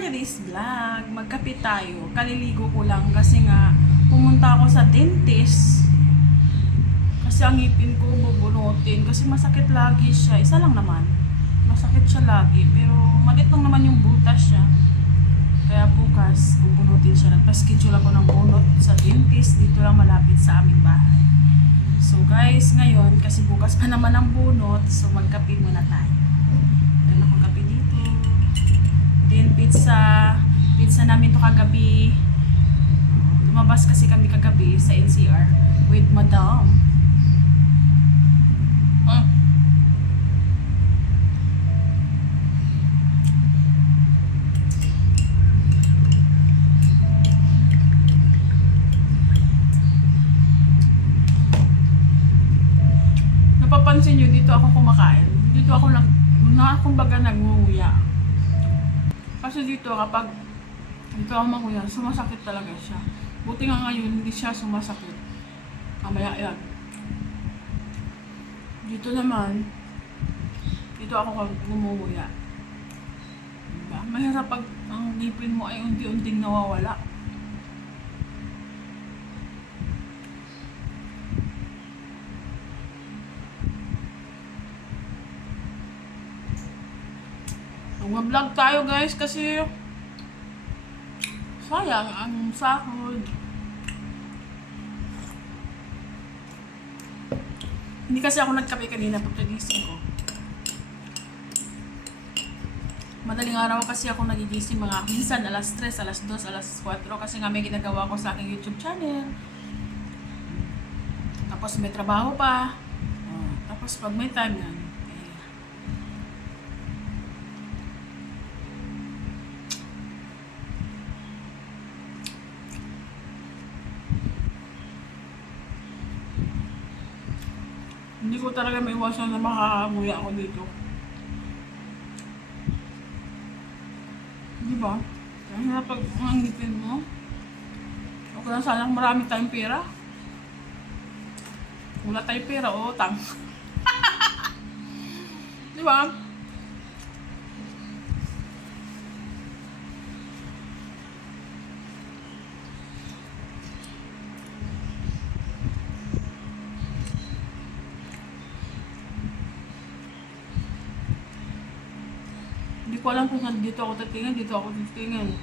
today's vlog, magkape tayo. Kaliligo ko lang kasi nga pumunta ako sa dentist. Kasi ang ngipin ko bubunutin kasi masakit lagi siya. Isa lang naman. Masakit siya lagi pero maliit lang naman yung butas siya. Kaya bukas bubunutin siya. Nagpa-schedule ako ng bunot sa dentist dito lang malapit sa aming bahay. So guys, ngayon kasi bukas pa naman ang bunot, so magkape muna tayo. Meron akong kape dito. Then pizza namin to kagabi. Lumabas kasi kami kagabi sa NCR with Madam. Napapansin nyo, dito ako kumakain. Dito ako kumbaga nagngunguya. Kasi dito kapag dito ako manguya, sumasakit talaga siya. Buti nga ngayon, hindi siya sumasakit. Mamaya yan. Dito naman, dito ako gumuguya. Diba? Mahirap pag ang ngipin mo ay unti-unting nawawala. Mag-vlog tayo guys kasi sayang ang sahod. Hindi kasi ako nagkape kanina pagkagising ko. Madaling araw kasi ako nagigising mga minsan alas 3, alas 2, alas 4 kasi nga may ginagawa ko sa aking YouTube channel. Tapos may trabaho pa. Tapos pag may time na hindi ko talaga may iwasan na makakanguya ako dito. Diba? Kaya pag ang ngipin mo, okay lang sanang marami tayong pera. Wala tayong pera, utang. Diba? Hindi ko alam kung saan dito ako titingin, dito ako titingin.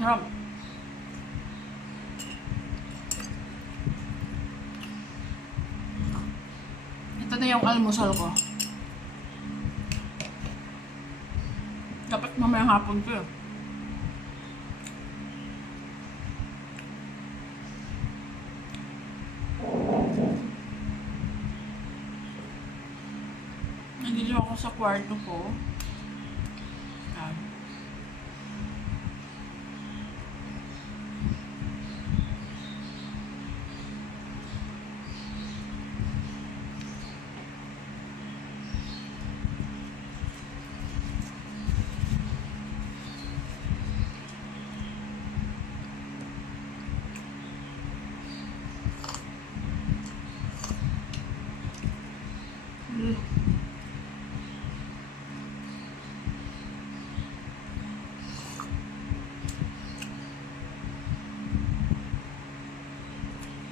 Sarap. Ito na yung almusal ko. Dapat mamayang hapon ko. Nandito ako sa kwarto ko.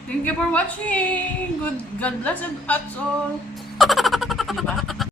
Thank you for watching. God bless and that's all. Diba?